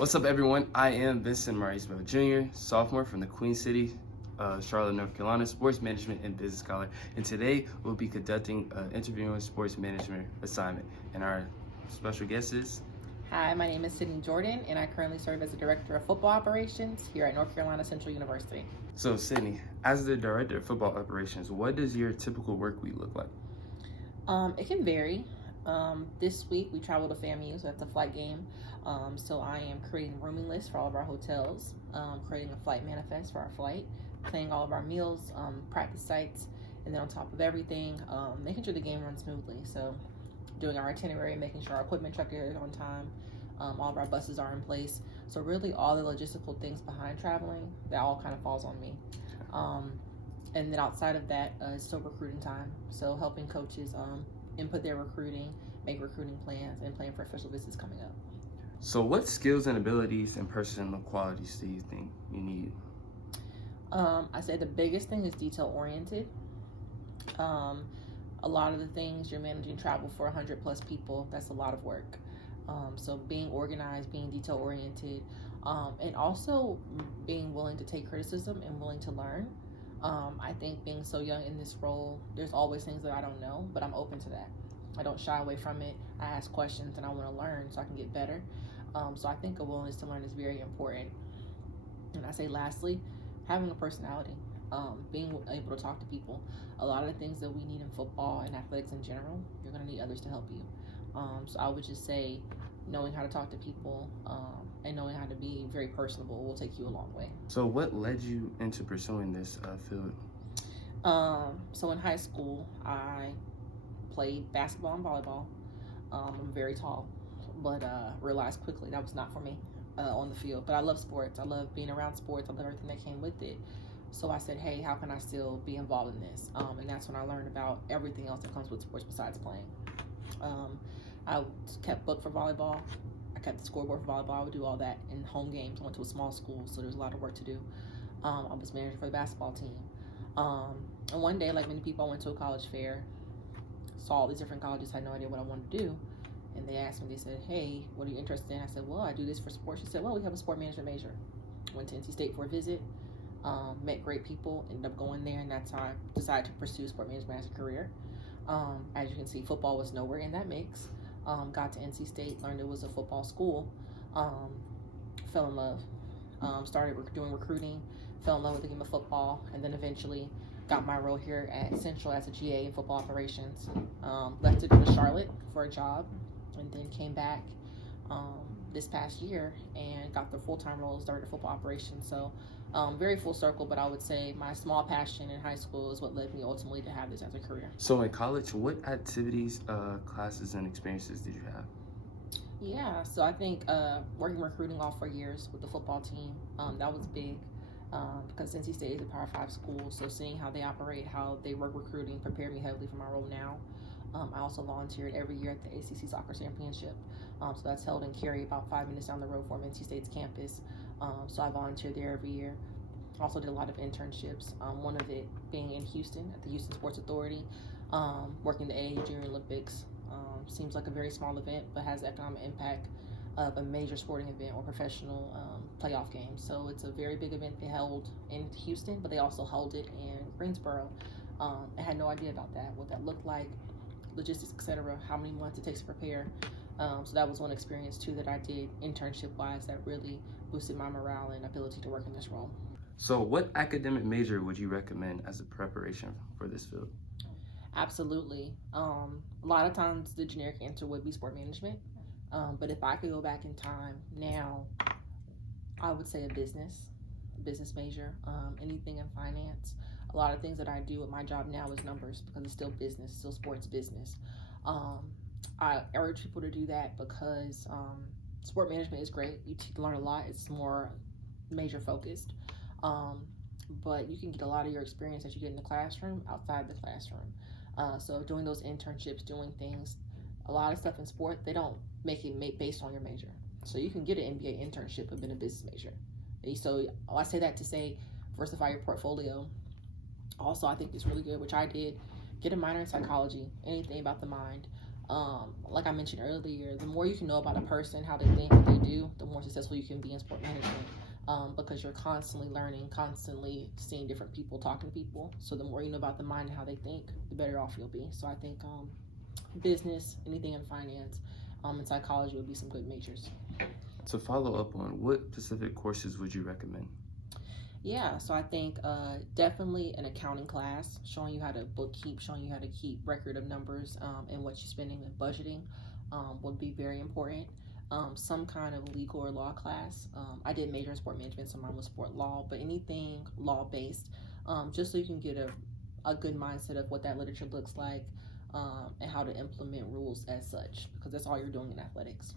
What's up, everyone? I am Vincent Maurice-Bell Jr., sophomore from the Queen City, Charlotte, North Carolina, sports management and business scholar. And today we'll be conducting an interviewing sports management assignment. And our special guest is... Hi, my name is Sydney Jordan, and I currently serve as the Director of Football Operations here at North Carolina Central University. So, Sydney, as the Director of Football Operations, what does your typical work week look like? It can vary. This week we traveled to FAMU, so that's a flight game. So I am creating rooming lists for all of our hotels, creating a flight manifest for our flight, planning all of our meals, practice sites, and then on top of everything, making sure the game runs smoothly. So doing our itinerary, making sure our equipment truck is on time, all of our buses are in place. So really all the logistical things behind traveling, that all kind of falls on me. And then outside of that, it's still recruiting time. So helping coaches input their recruiting, make recruiting plans, and plan for official visits coming up. So what skills and abilities and personal qualities do you think you need? I say the biggest thing is detail-oriented. A lot of the things you're managing travel for 100 plus people, that's a lot of work. So being organized, being detail-oriented, and also being willing to take criticism and willing to learn. I think being so young in this role, there's always things that I don't know, but I'm open to that. I don't shy away from it. I ask questions and I want to learn so I can get better. So I think a willingness to learn is very important. And I say lastly, having a personality, being able to talk to people. A lot of the things that we need in football and athletics in general, you're going to need others to help you. So I would just say knowing how to talk to people and knowing how to be very personable will take you a long way. So what led you into pursuing this field? So in high school, I played basketball and volleyball. I'm very tall, but realized quickly that was not for me on the field. But I love sports. I love being around sports. I love everything that came with it. So I said, hey, how can I still be involved in this? And that's when I learned about everything else that comes with sports besides playing. I kept book for volleyball. I kept the scoreboard for volleyball. I would do all that in home games. I went to a small school, so there's a lot of work to do. I was manager for the basketball team. And one day, like many people, I went to a college fair, saw all these different colleges, had no idea what I wanted to do. And they asked me, they said, hey, what are you interested in? I said, well, I do this for sports. She said, well, we have a sport management major. Went to NC State for a visit, met great people, ended up going there, and that's how I decided to pursue sport management as a career. As you can see, football was nowhere in that mix. Got to NC State, learned it was a football school, fell in love, started doing recruiting, fell in love with the game of football, and then eventually got my role here at Central as a GA in football operations. Left to go to Charlotte for a job, and then came back this past year and got the full-time role as Director of Football Operations. So very full circle, but I would say my small passion in high school is what led me ultimately to have this as a career. So in college, what activities, classes, and experiences did you have? Yeah, so I think working recruiting all 4 years with the football team, that was big. Because NC State is a Power 5 school, so seeing how they operate, how they work recruiting, prepared me heavily for my role now. I also volunteered every year at the ACC Soccer Championship. So that's held in Cary, about 5 minutes down the road from NC State's campus. So I volunteered there every year. Also did a lot of internships, one of it being in Houston at the Houston Sports Authority, working the AAU Junior Olympics. Seems like a very small event, but has the economic impact of a major sporting event or professional playoff game. So it's a very big event they held in Houston, but they also held it in Greensboro. I had no idea about that, what that looked like, logistics, etc., how many months it takes to prepare. So that was one experience too that I did internship-wise that really boosted my morale and ability to work in this role. So what academic major would you recommend as a preparation for this field? Absolutely. A lot of times the generic answer would be sport management. But if I could go back in time now, I would say a business major, anything in finance. A lot of things that I do with my job now is numbers because it's still business, still sports business. I urge people to do that because sport management is great. You learn a lot. It's more major focused. But you can get a lot of your experience that you get in the classroom outside the classroom. So doing those internships, doing things, a lot of stuff in sport, they don't make it based on your major. So you can get an MBA internship but been a business major. So I say that to say, diversify your portfolio. Also, I think it's really good, which I did, get a minor in psychology, anything about the mind. Like I mentioned earlier, the more you can know about a person, how they think, what they do, the more successful you can be in sport management. Because you're constantly learning, constantly seeing different people, talking to people. So the more you know about the mind and how they think, the better off you'll be. So I think business, anything in finance, and psychology would be some good majors. To follow up on, what specific courses would you recommend? Yeah, so I think definitely an accounting class, showing you how to bookkeep, showing you how to keep record of numbers and what you're spending and budgeting would be very important. Some kind of legal or law class. I did major in sport management, so mine was sport law, but anything law based, just so you can get a good mindset of what that literature looks like and how to implement rules as such, because that's all you're doing in athletics.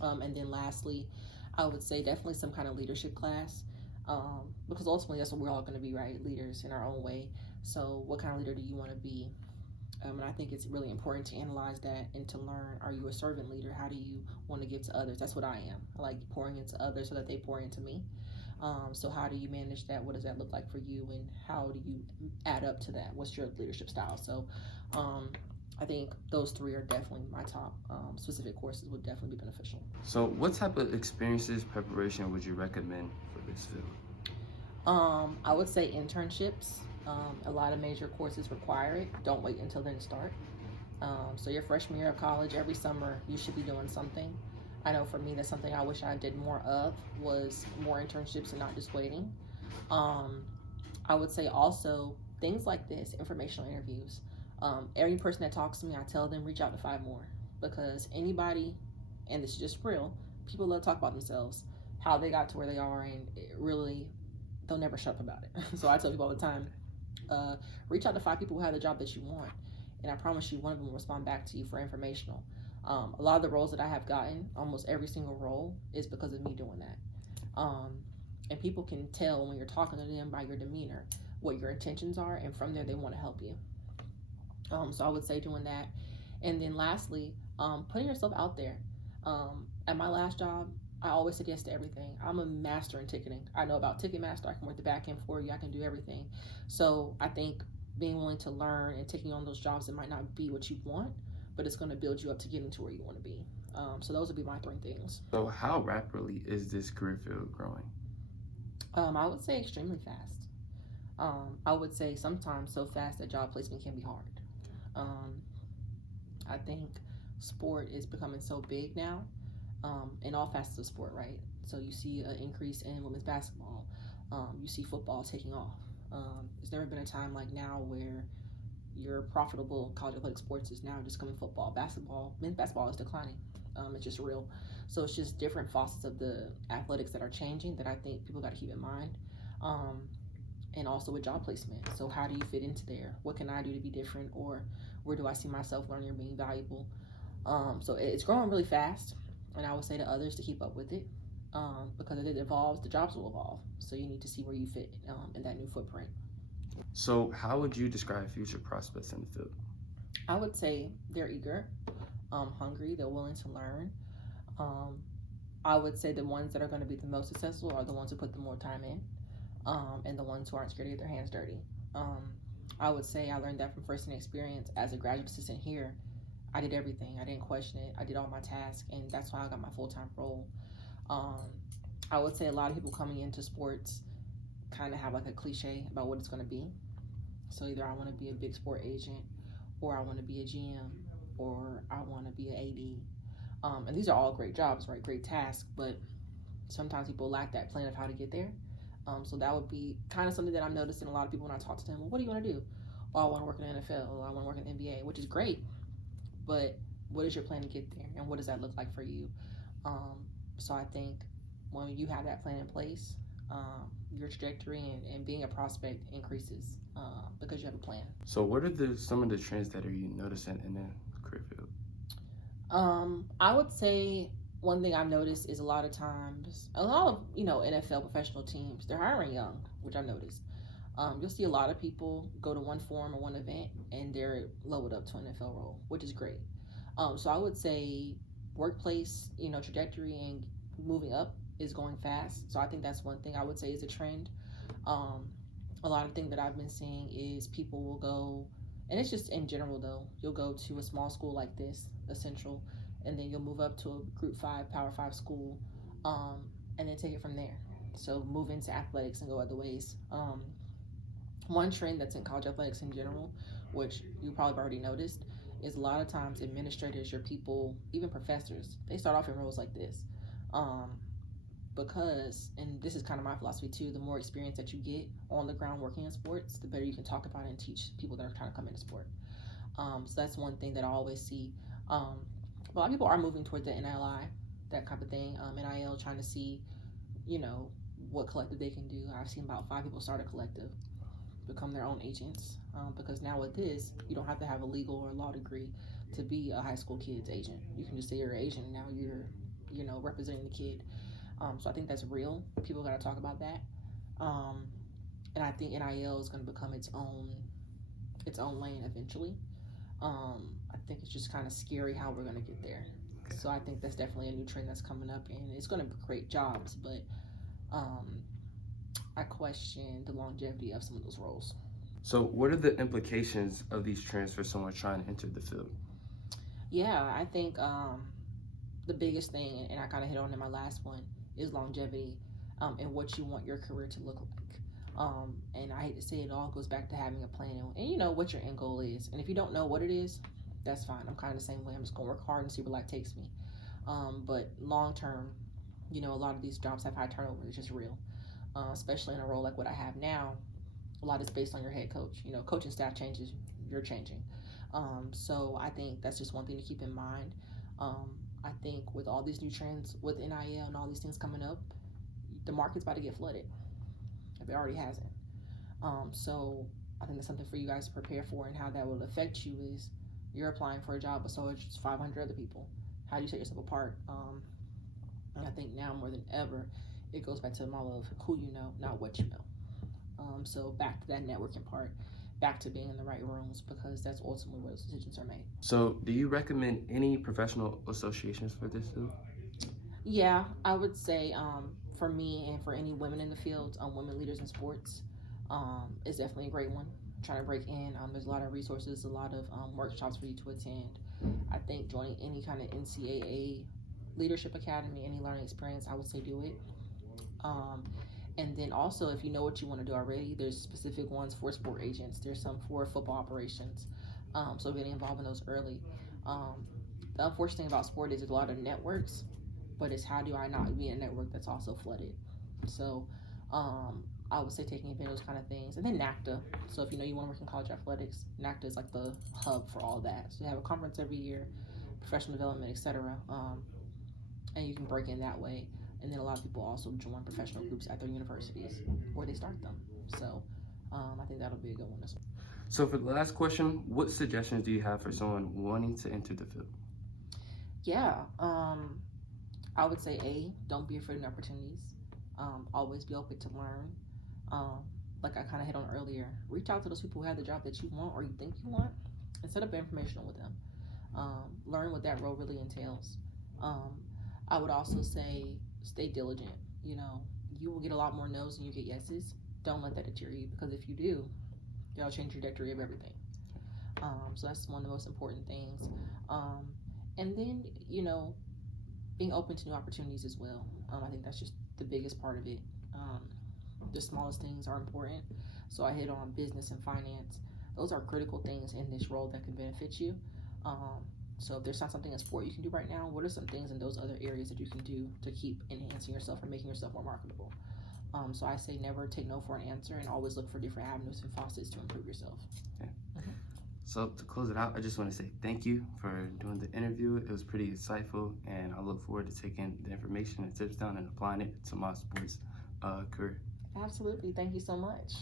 And then lastly, I would say definitely some kind of leadership class, because ultimately that's what we're all going to be, right? Leaders in our own way. So what kind of leader do you want to be? And I think it's really important to analyze that and to learn, are you a servant leader? How do you want to give to others? That's what I am. I like pouring into others so that they pour into me. So how do you manage that? What does that look like for you? And how do you add up to that? What's your leadership style? So I think those three are definitely my top specific courses would definitely be beneficial. So what type of experiences, preparation would you recommend for this field? I would say internships. A lot of major courses require it. Don't wait until then to start. So your freshman year of college, every summer you should be doing something. I know for me, that's something I wish I did more of, was more internships and not just waiting. I would say also things like this, informational interviews. Every person that talks to me, I tell them reach out to 5 more, because anybody, and this is just real, people love to talk about themselves, how they got to where they are, and it really, they'll never shut up about it. So I tell people all the time, reach out to 5 people who have the job that you want, and I promise you one of them will respond back to you for informational. A lot of the roles that I have gotten, almost every single role, is because of me doing that. And people can tell when you're talking to them by your demeanor what your intentions are, and from there they want to help you. So I would say doing that. And then lastly, putting yourself out there. At my last job, I always said yes to everything. I'm a master in ticketing. I know about Ticketmaster. I can work the back end for you. I can do everything. So I think being willing to learn and taking on those jobs that might not be what you want, but it's going to build you up to getting to where you want to be. So those would be my 3 things. So how rapidly is this career field growing? I would say extremely fast. I would say sometimes so fast that job placement can be hard. I think sport is becoming so big now, in all facets of sport, right? So you see an increase in women's basketball. You see football taking off. There's never been a time like now where your profitable college athletic sports is now just coming football. Men's basketball is declining. It's just real. So it's just different facets of the athletics that are changing that I think people got to keep in mind. And also with job placement. So how do you fit into there? What can I do to be different? Or where do I see myself learning or being valuable? So it's growing really fast. And I would say to others to keep up with it, because as it evolves, the jobs will evolve. So you need to see where you fit in that new footprint. So how would you describe future prospects in the field? I would say they're eager, hungry, they're willing to learn. I would say the ones that are going to be the most successful are the ones who put the more time in, and the ones who aren't scared to get their hands dirty. I would say I learned that from first-hand experience. As a graduate assistant here, I did everything. I didn't question it. I did all my tasks, and that's why I got my full-time role. I would say a lot of people coming into sports kind of have like a cliche about what it's going to be. So either I want to be a big sport agent, or I want to be a GM, or I want to be an AD. And these are all great jobs, right? Great tasks, but sometimes people lack that plan of how to get there. So that would be kind of something that I'm noticing a lot of people when I talk to them. Well, what do you want to do? Oh, I want to work in the NFL, or I want to work in the NBA, which is great. But what is your plan to get there? And what does that look like for you? So I think when you have that plan in place, your trajectory and being a prospect increases because you have a plan. So what are some of the trends that are you noticing in the career field? I would say one thing I've noticed is a lot of times, a lot of, NFL professional teams, they're hiring young, which I've noticed. You'll see a lot of people go to one forum or one event and they're leveled up to an NFL role, which is great. So I would say workplace, trajectory and moving up is going fast. So I think that's one thing I would say is a trend. A lot of things that I've been seeing is people will go And it's just in general though. You'll go to a small school like this, a Central, and then you'll move up to a Group 5, Power 5 school, and then take it from there. So move into athletics and go other ways. One trend that's in college athletics in general, which you probably already noticed, is a lot of times administrators, your people, even professors, they start off in roles like this. Because, and this is kind of my philosophy too, the more experience that you get on the ground working in sports, the better you can talk about it and teach people that are trying to come into sport. So that's one thing that I always see. A lot of people are moving toward the NLI, that type of thing. NIL, trying to see, what collective they can do. I've seen about 5 people start a collective, become their own agents. Because now with this, you don't have to have a legal or law degree to be a high school kid's agent. You can just say you're an agent and now you're, representing the kid. So I think that's real. People got to talk about that. And I think NIL is going to become its own lane eventually. I think it's just kind of scary how we're going to get there. Okay. So I think that's definitely a new trend that's coming up, and it's going to create jobs, but I question the longevity of some of those roles. So what are the implications of these trends for someone trying to enter the field? Yeah, I think the biggest thing, and I kind of hit on in my last one, is longevity, and what you want your career to look like. And I hate to say it all goes back to having a plan and what your end goal is. And if you don't know what it is, that's fine. I'm kind of the same way. I'm just gonna work hard and see where life takes me. But long term, a lot of these jobs have high turnover. It's just real, especially in a role like what I have now. A lot is based on your head coach. Coaching staff changes, you're changing. So I think that's just one thing to keep in mind. I think with all these new trends with NIL and all these things coming up, the market's about to get flooded, if it already hasn't. So I think that's something for you guys to prepare for, and how that will affect you is you're applying for a job, but so it's 500 other people. How do you set yourself apart? And I think now more than ever, it goes back to the model of who you know, not what you know. So back to that networking part, back to being in the right rooms, because that's ultimately where those decisions are made. So do you recommend any professional associations for this field? Yeah, I would say for me and for any women in the field, women leaders in sports, is definitely a great one. Trying to break in, there's a lot of resources, a lot of workshops for you to attend. I think joining any kind of NCAA leadership academy, any learning experience, I would say do it. And then also, if you know what you want to do already, there's specific ones for sport agents. There's some for football operations. So getting involved in those early. The unfortunate thing about sport is there's a lot of networks, but it's how do I not be in a network that's also flooded? So I would say taking advantage of those kind of things. And then NACTA. So if you want to work in college athletics, NACTA is like the hub for all that. So they have a conference every year, professional development, etc. And you can break in that way. And then a lot of people also join professional groups at their universities, or they start them. So I think that'll be a good one as well. So for the last question, what suggestions do you have for someone wanting to enter the field? Yeah, I would say don't be afraid of opportunities. Always be open to learn. Like I kind of hit on earlier, reach out to those people who have the job that you want or you think you want, and set up information with them. Learn what that role really entails. I would also say stay diligent. You will get a lot more no's than you get yeses. Don't let that deter you, because if you do, that'll change the trajectory of everything. So that's one of the most important things. And then, being open to new opportunities as well. I think that's just the biggest part of it. The smallest things are important. So I hit on business and finance. Those are critical things in this role that can benefit you. So if there's not something in sport you can do right now, what are some things in those other areas that you can do to keep enhancing yourself and making yourself more marketable? So I say never take no for an answer, and always look for different avenues and faucets to improve yourself. Okay. So to close it out, I just want to say thank you for doing the interview. It was pretty insightful, and I look forward to taking the information and tips down and applying it to my sports career. Absolutely. Thank you so much.